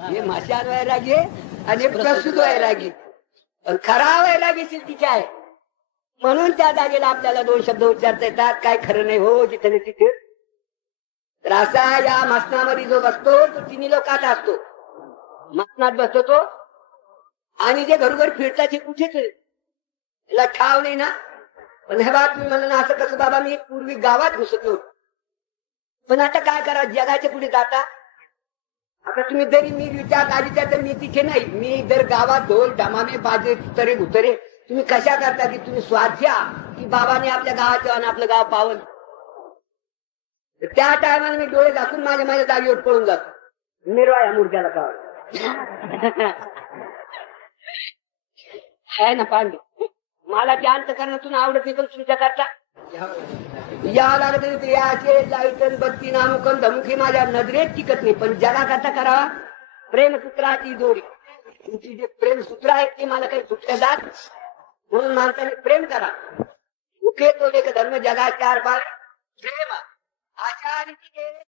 हे माशान वैरागी आणि प्रस्तुत वैरागी. खरा वैरागी सिद्धीचा आहे. म्हणून त्या जागेला आपल्याला दोन शब्द उच्चारता येतात. काय खरं नाही हो जिथे नाही तिथे. तर असा या मसनामध्ये जो बसतो तो तिन्ही लोकात असतो. मसनात बसतो तो आणि जे घरोघर फिरतात ते कुठेच त्याला ठाव नाही ना. पण हे बात तुम्ही म्हणलं ना असं कसं बाबा मी पूर्वी गावात घुसतो पण आता काय करा जगाच्या पुढे जाता. आता तुम्ही जरी मी विचार आलीच्या तर मी तिथे नाही. मी जर गावात ढोल धमामे बाजे तुतरे उतरे तुम्ही कशा करता की तुम्ही स्वार्थ्या की बाबाने आपल्या गावाचं आणि आपलं गाव पावन. त्या टायमाला मी डोळे दाखवून माझ्या जागेवर पळून जातो. निर्वाळ या मूर्त्याला का आहे ना पांडे. मला त्या अंतकरणातून आवडत नाही पण तुमच्या करता या लागत याचे लाईटन बत्ती नामुकन धमुखी माझ्या नजरेत टिकत नाही. पण जगा करता करावा प्रेमसूत्राची जोडी. तुमची जे प्रेमसूत्र आहेत ती मला काही सुटल्या जात म्हणून माणसाने प्रेम करा. मुखे तो एक धर्म जगा चार पाच प्रेम आचार्य